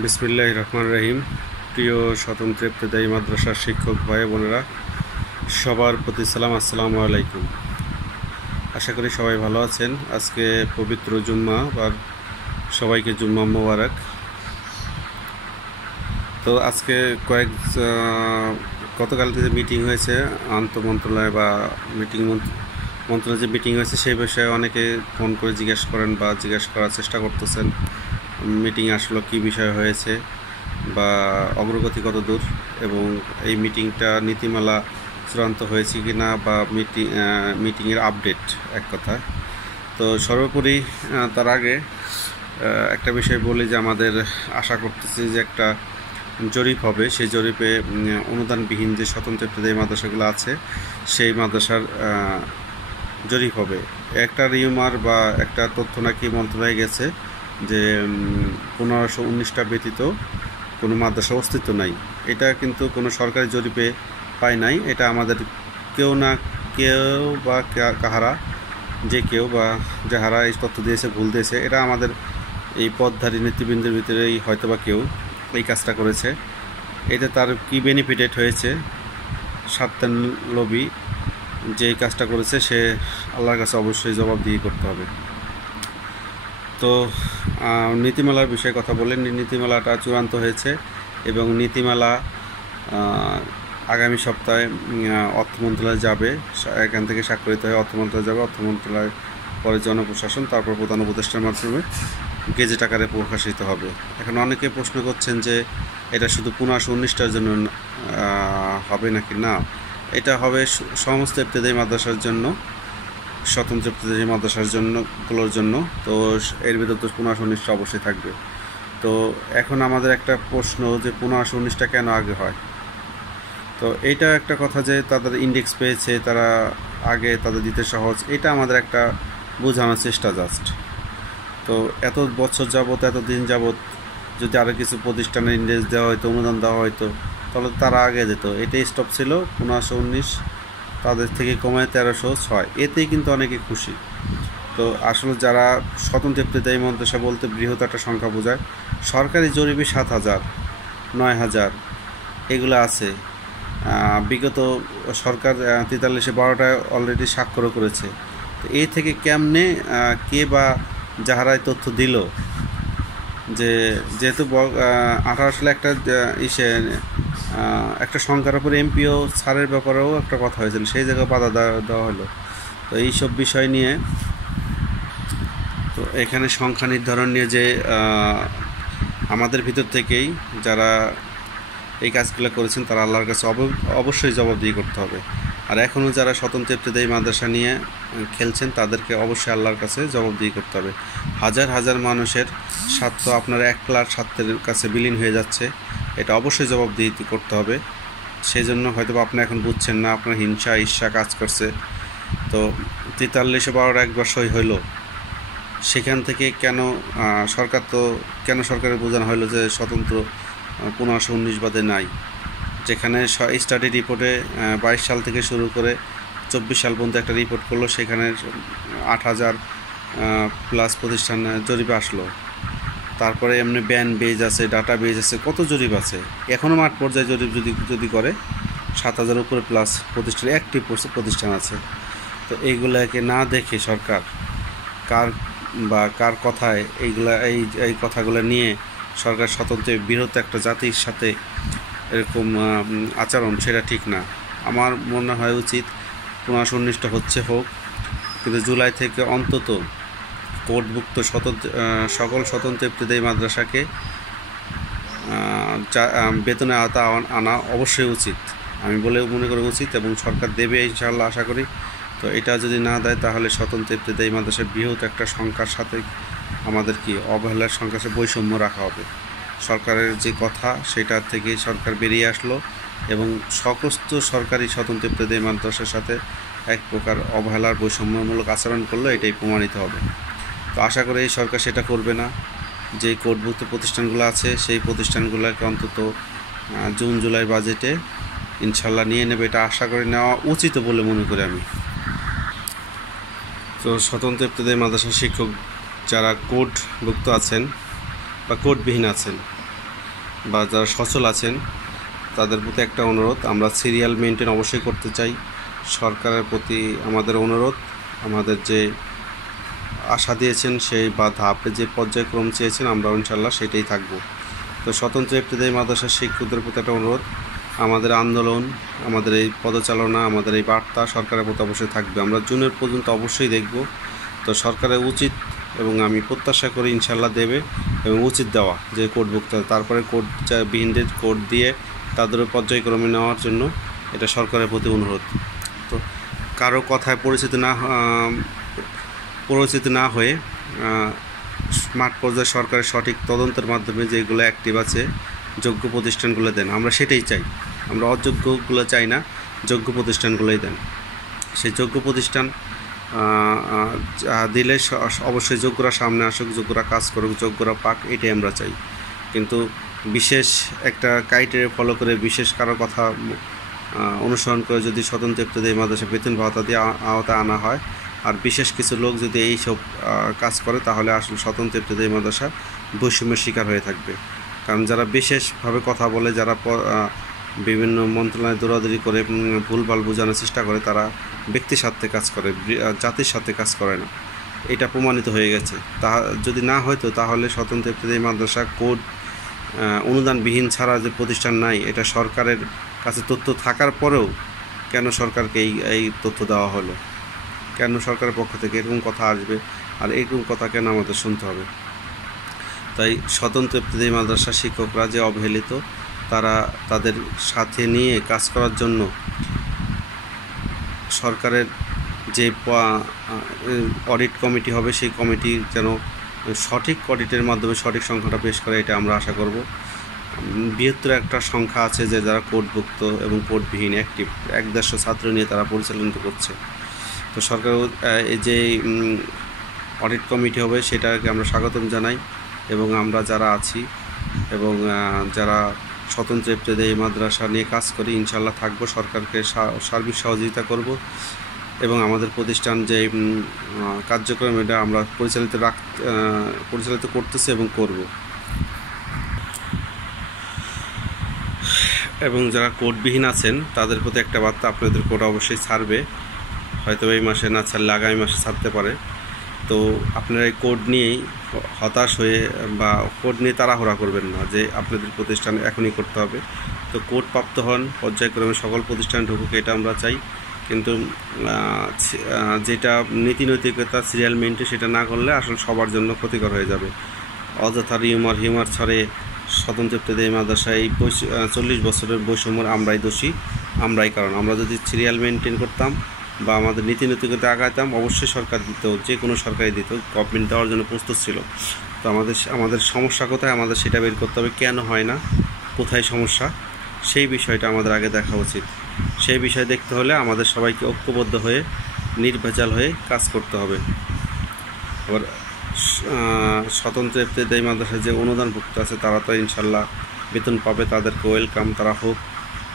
বিসমিল্লাহির রহমানির রহিম। প্রিয় স্বতন্ত্র ইবতেদায়ী মাদ্রাসার শিক্ষক ভাই বোনেরা, সবার প্রতি সালাম, আসসালামু আলাইকুম। আশা করি সবাই ভালো আছেন। আজকে পবিত্র জুম্মা, বা সবাইকে জুম্মা মোবারক। তো আজকে গতকাল যে মিটিং হয়েছে আন্তঃমন্ত্রণালয় বা মন্ত্রণালয় যে মিটিং হয়েছে, সেই বিষয়ে অনেকে ফোন করে জিজ্ঞেস করেন বা জিজ্ঞেস করার চেষ্টা করতেছেন মিটিং আসলে কী বিষয় হয়েছে বা অগ্রগতি কত দূর, এবং এই মিটিংটা নীতিমালা চূড়ান্ত হয়েছে কি না, বা মিটিংয়ের আপডেট এক কথা। তো সর্বোপরি তার আগে একটা বিষয় বলি যে আমাদের আশা করতেছি যে একটা জরিপ হবে। সেই জরিপে অনুদানবিহীন যে স্বতন্ত্র ইবতেদায়ী মাদ্রাসাগুলো আছে, সেই মাদ্রাসার জরিপ হবে। একটা রিউমার বা একটা তথ্য নাকি মন্ত্রণালয়ে গেছে যে 1519টা ব্যতীত কোনো মাদ্রাসা অস্তিত্ব নাই। এটা কিন্তু কোনো সরকারি জরিপে পায় নাই। এটা আমাদের কেউ বা কাহারা যে কেউ বা যাহারা এই তথ্য দিয়েছে, ভুল দিয়েছে, এটা আমাদের এই পদধারী নেতৃবৃন্দের ভিতরেই হয়তো বা কেউ এই কাজটা করেছে। এতে তার কি বেনিফিটেড হয়েছে, স্বার্থের লোভী যে এই কাজটা করেছে, সে আল্লাহর কাছে অবশ্যই জবাবদিহি করতে হবে। তো নীতিমালার বিষয়ে কথা বলেন। নীতিমালাটা চূড়ান্ত হয়েছে এবং নীতিমালা আগামী সপ্তাহে অর্থ মন্ত্রণালয়ে যাবে। এখান থেকে স্বাক্ষরিত হয়ে অর্থ মন্ত্রণালয়ে যাবে। অর্থ মন্ত্রণালয় পরে জনপ্রশাসন, তারপর প্রধান উপদেষ্টার মাধ্যমে গেজেট আকারে প্রকাশিত হবে। এখন অনেকে প্রশ্ন করছেন যে এটা শুধু 1519টার জন্য হবে নাকি। না, এটা হবে সমস্ত ইবতেদায়ী মাদ্রাসার জন্য, স্বতন্ত্র ইবতেদায়ী মাদ্রাসার গুলোর জন্য। তো এর ভিতর তো 1519টা অবশ্যই থাকবে। তো এখন আমাদের একটা প্রশ্ন যে 1519টা কেন আগে হয়। তো এইটা একটা কথা যে তাদের ইন্ডেক্স পেয়েছে, তারা আগে তাদের দিতে সহজ, এটা আমাদের একটা বোঝানোর চেষ্টা জাস্ট। তো এত বছর যাবত, এত দিন যাবত যদি আরও কিছু প্রতিষ্ঠানের ইন্ডেক্স দেওয়া হয়তো, অনুদান দেওয়া হয়তো, তাহলে তারা আগে যেত। এটাই স্টপ ছিল 1519, তাদের থেকে কমায় 1306। এতেই কিন্তু অনেকে খুশি। তো আসলে যারা স্বতন্ত্র ইবতেদায়ী মাদ্রাসা বলতে বৃহৎ একটা সংখ্যা বোঝায়। সরকারি জরিপে 7000, 9000 এগুলো আছে। বিগত সরকার 43-12টায় অলরেডি স্বাক্ষরও করেছে। তো এই থেকে কেমনে কে বা যাহারাই তথ্য দিল যে যেহেতু 18 সালে একটা সংখ্যার উপরে এমপিও ছাড়ের ব্যাপারেও একটা কথা হয়েছিল, সেই জায়গায় বাধা দেওয়া হলো। তো এইসব বিষয় নিয়ে, তো এখানে সংখ্যা নির্ধারণ নিয়ে যে আমাদের ভিতর থেকেই যারা এই কাজগুলো করেছেন, তারা আল্লাহর কাছে অবশ্যই জবাবদিহি করতে হবে। আর এখনও যারা স্বতন্ত্র ইবতেদায়ী মাদ্রাসা নিয়ে খেলছেন, তাদেরকে অবশ্যই আল্লাহর কাছে জবাবদিহি করতে হবে। হাজার হাজার মানুষের স্বার্থ আপনার একলার স্বার্থের কাছে বিলীন হয়ে যাচ্ছে, এটা অবশ্যই জবাবদিহি করতে হবে। সেই জন্য হয়তো আপনি এখন বুঝছেন না, আপনার হিংসা ঈর্ষা কাজ করছে। তো 43-12 একবার সই হইল, সেখান থেকে কেন সরকারের বোঝানো হলো যে স্বতন্ত্র 1519 বাদে নাই, যেখানে স্টাডি রিপোর্টে 22 সাল থেকে শুরু করে 24 সাল পর্যন্ত একটা রিপোর্ট করলো, সেখানে 8000 প্লাস প্রতিষ্ঠান জরিপে আসলো। তারপরে এমনি ব্যান বেজ আছে, ডাটা বেজ আছে, কত জরিপ আছে। এখনও মাঠ পর্যায়ে জরিপ যদি করে 7000 উপরে প্লাস প্রতিষ্ঠান, অ্যাক্টিভ প্রতিষ্ঠান আছে। তো এইগুলাকে না দেখে সরকার কার কথায় এই কথাগুলো নিয়ে সরকার স্বতন্ত্র বৃহৎ একটা জাতির সাথে এরকম আচরণ, সেটা ঠিক না। আমার মনে হয় উচিত 1519টা হোক, কিন্তু জুলাই থেকে অন্তত কোর্টভুক্ত সকল স্বতন্ত্র ইবতেদায়ী মাদ্রাসাকে বেতনের আওতা আনা অবশ্যই উচিত। আমি মনে করি উচিত, এবং সরকার দেবে ইনশাআল্লাহ, আশা করি। তো এটা যদি না দেয়, তাহলে স্বতন্ত্র ইবতেদায়ী মাদ্রাসার বৃহৎ একটা সংখ্যার সাথে আমাদের অবহেলার সংখ্যার সাথে বৈষম্য রাখা হবে। সরকারের যে কথা, সেটা থেকে সরকার বেরিয়ে আসলো এবং সমস্ত সরকারি স্বতন্ত্র ইবতেদায়ী মাদ্রাসার সাথে এক প্রকার অবহেলার বৈষম্যমূলক আচরণ করলো, এটাই প্রমাণিত হবে। তো আশা করি এই সরকার সেটা করবে না। যে কোর্টভুক্ত প্রতিষ্ঠানগুলো আছে, সেই প্রতিষ্ঠানগুলোকে অন্তত জুন জুলাই বাজেটে ইনশাল্লাহ নিয়ে নেবে, এটা আশা করি নেওয়া উচিত বলে মনে করি আমি। তো স্বতন্ত্র ইবতেদায়ী মাদ্রাসার শিক্ষক যারা কোর্টভুক্ত আছেন বা কোর্টবিহীন আছেন, বা যারা সচল আছেন তাদের প্রতি একটা অনুরোধ, আমরা সিরিয়াল মেনটেন অবশ্যই করতে চাই। সরকারের প্রতি আমাদের অনুরোধ, আমাদের যে আশা দিয়েছেন সেই বা ধাপে যে পর্যায়ক্রম চেয়েছেন আমরা ইনশাল্লাহ সেটাই থাকব। তো স্বতন্ত্র ইবতেদায়ী মাদ্রাসার শিক্ষকদের প্রতি একটা অনুরোধ, আমাদের আন্দোলন, আমাদের এই পদচালনা, আমাদের এই বার্তা সরকারের প্রতি অবশ্যই থাকবে। আমরা জুনের পর্যন্ত অবশ্যই দেখব। তো সরকারের উচিত, এবং আমি প্রত্যাশা করি ইনশাল্লাহ দেবে, এবং উচিত দেওয়া যে কোর্টভুক্ত, তারপরে বিহীনদের কোর্ট দিয়ে তাদেরও পর্যায়ক্রমে নেওয়ার জন্য এটা সরকারের প্রতি অনুরোধ। তো কারো কথায় পরিচিত না হয়ে মাঠ পর্যায়ে সরকারের সঠিক তদন্তের মাধ্যমে যেগুলো অ্যাক্টিভ আছে যোগ্য প্রতিষ্ঠানগুলো দেন, আমরা সেটাই চাই। আমরা অযোগ্যগুলো চাই না, যোগ্য প্রতিষ্ঠানগুলোই দেন। সেই যোগ্য প্রতিষ্ঠান দিলে অবশ্যই যোগ্যরা সামনে আসুক, যোগ্যরা কাজ করুক, যোগ্যরা পাক, এটাই আমরা চাই। কিন্তু বিশেষ একটা ক্রাইটেরিয়া ফলো করে বিশেষ কারো কথা অনুসরণ করে যদি স্বতন্ত্র ইবতেদায়ী মাদ্রাসা বেতন ভাতা দিয়ে আওতায় আনা হয়, আর বিশেষ কিছু লোক যদি এই সব কাজ করে, তাহলে আসলে স্বতন্ত্র ইবতেদায়ী মাদ্রাসা বৈষম্যের শিকার হয়ে থাকবে। কারণ যারা বিশেষভাবে কথা বলে, যারা বিভিন্ন মন্ত্রণালয়ে দৌড়াদৌড়ি করে ভুলভাল বোঝানোর চেষ্টা করে, তারা ব্যক্তির স্বার্থে কাজ করে, জাতির স্বার্থে কাজ করে না। এটা প্রমাণিত হয়ে গেছে। যদি না হয়তো তাহলে স্বতন্ত্র ইবতেদায়ী মাদ্রাসা কোড অনুদানবিহীন ছাড়া যে প্রতিষ্ঠান নাই, এটা সরকারের কাছে তথ্য থাকার পরেও কেন সরকারকে এই তথ্য দেওয়া হলো? কেন সরকারের পক্ষ থেকে এরকম কথা আসবে, আর এরকম কথা কেন আমাদের শুনতে হবে? তাই স্বতন্ত্র ইবতেদায়ী মাদ্রাসা শিক্ষকরা যে অবহেলিত, তারা তাদের সাথে নিয়ে কাজ করার জন্য সরকারের যে অডিট কমিটি হবে, সেই কমিটি যেন সঠিক অডিটের মাধ্যমে সঠিক সংখ্যাটা পেশ করে, এটা আমরা আশা করব। বৃহত্তর একটা সংখ্যা আছে যে যারা কোর্টভুক্ত এবং কোর্টবিহীন অ্যাক্টিভ 150 ছাত্র নিয়ে তারা পরিচালনা করছে। তো সরকার এই যে অডিট কমিটি হবে সেটাকে আমরা স্বাগতম জানাই, এবং আমরা যারা আছি এবং যারা স্বতন্ত্র ইবতেদায়ী মাদ্রাসা নিয়ে কাজ করি ইনশাল্লাহ থাকবো, সরকারকে সার্বিক সহযোগিতা করব, এবং আমাদের প্রতিষ্ঠান যে কার্যক্রম এটা আমরা পরিচালিত করতেছি এবং করব। এবং যারা কোর্টবিহীন আছেন তাদের প্রতি একটা বার্তা, আপনাদের কোর্ট অবশ্যই ছাড়বে, হয়তো এই মাসে না ছাড়লে আগামী মাসে ছাড়তে পারে। তো আপনারা এই কোড নিয়েই হতাশ হয়ে বা কোড নিয়ে তাড়াহুড়া করবেন না যে আপনাদের প্রতিষ্ঠান এখনই করতে হবে। তো কোড প্রাপ্ত হন, পর্যায়ক্রমে সকল প্রতিষ্ঠান ঢুকুক, এটা আমরা চাই। কিন্তু যেটা নীতি নৈতিকতা সিরিয়াল মেনটেন সেটা না করলে আসলে সবার জন্য ক্ষতিকর হয়ে যাবে। অযথা হিউমার ছড়ে স্বতন্ত্র ইবতেদায়ী মাদ্রাসায় এই 40 বছরের বৈষম্যের আমরাই দোষী, আমরাই কারণ। আমরা যদি সিরিয়াল মেনটেন করতাম বা আমাদের নীতি নৈতিকতা আগাইতাম, অবশ্যই সরকার দিত, যে কোনো সরকারই দিত, গভর্নমেন্ট দেওয়ার জন্য প্রস্তুত ছিল। তো আমাদের সমস্যা কোথায়, আমাদের সেটা বের করতে হবে। কেন হয় না, কোথায় সমস্যা, সেই বিষয়টা আমাদের আগে দেখা উচিত। সেই বিষয় দেখতে হলে আমাদের সবাইকে ঐক্যবদ্ধ হয়ে নির্ভেজাল হয়ে কাজ করতে হবে। আবার স্বতন্ত্র ইবতেদায়ী মাদ্রাসায় যে অনুদানভুক্ত আছে তারা তো ইনশাল্লাহ বেতন পাবে, তাদেরকে ওয়েলকাম, তারা হোক।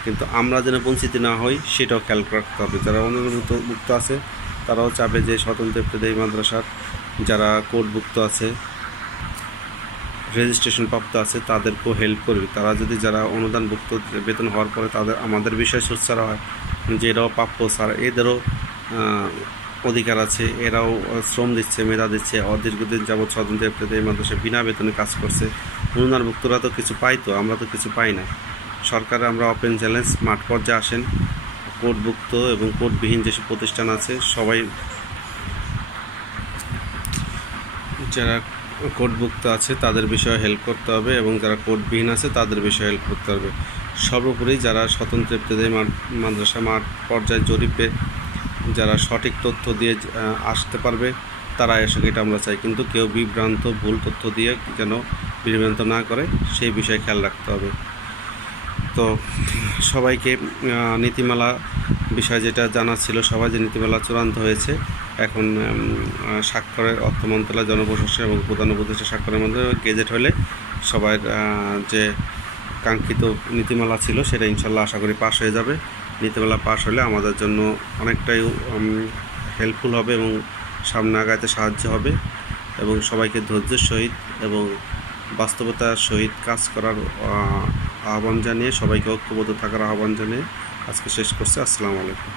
কিন্তু আমরা যেন বঞ্চিত না হই সেটাও খেয়াল রাখতে হবে। যারা অনুদানভুক্ত আছে তারাও চাবে যে স্বতন্ত্র ইবতেদায়ী মাদ্রাসার যারা কোর্টভুক্ত আছে, রেজিস্ট্রেশন প্রাপ্ত আছে, তাদেরকেও হেল্প করবে। তারা যদি যারা অনুদানভুক্ত বেতন হওয়ার পরে আমাদের বিষয় সোচ্চার হয় যে এরাও প্রাপ্য, স্যার এদেরও অধিকার আছে, এরাও শ্রম দিচ্ছে, মেধা দিচ্ছে, দীর্ঘদিন যাবৎ স্বতন্ত্র ইবতেদায়ী মাদ্রাসায় বিনা বেতনে কাজ করছে। অনুদানভুক্তরা তো কিছু পাই, তো আমরা তো কিছু পাই না। সরকারে আমরা ওপেন চ্যালেঞ্জ, মাঠ পর্যায়ে আসেন, কোর্টভুক্ত এবং কোর্টবিহীন যেসব প্রতিষ্ঠান আছে সবাই, যারা কোর্টভুক্ত আছে তাদের বিষয়ে হেল্প করতে হবে, এবং যারা কোর্টবিহীন আছে তাদের বিষয়ে হেল্প করতে হবে। সর্বোপরি যারা স্বতন্ত্র ইবতেদায়ী মাদ্রাসা মাঠ পর্যায়ে জরিপে যারা সঠিক তথ্য দিয়ে আসতে পারবে তারা এসে, এটা আমরা চাই। কিন্তু কেউ বিভ্রান্ত ভুল তথ্য দিয়ে যেন বিভ্রান্ত না করে সেই বিষয়ে খেয়াল রাখতে হবে। তো সবাইকে নীতিমালা বিষয় যেটা জানা ছিল, সবাই যে নীতিমালা চূড়ান্ত হয়েছে, এখন স্বাক্ষরের অর্থ মন্ত্রণালয়, জনপ্রশাসন এবং প্রধান উপদেষ্টা স্বাক্ষরের মধ্যে গেজেট হলে সবার যে কাঙ্ক্ষিত নীতিমালা ছিল সেটা ইনশাল্লাহ আশা করি পাশ হয়ে যাবে। নীতিমালা পাশ হলে আমাদের জন্য অনেকটাই হেল্পফুল হবে এবং সামনে আগাইতে সাহায্য হবে, এবং সবাইকে ধৈর্যের সহিত এবং বাস্তবতার সহিত কাজ করার আহ্বান জানিয়ে, সবাইকে ঐক্যবদ্ধ থাকার আহ্বান জানিয়ে আজকে শেষ করছি। আসসালামু আলাইকুম।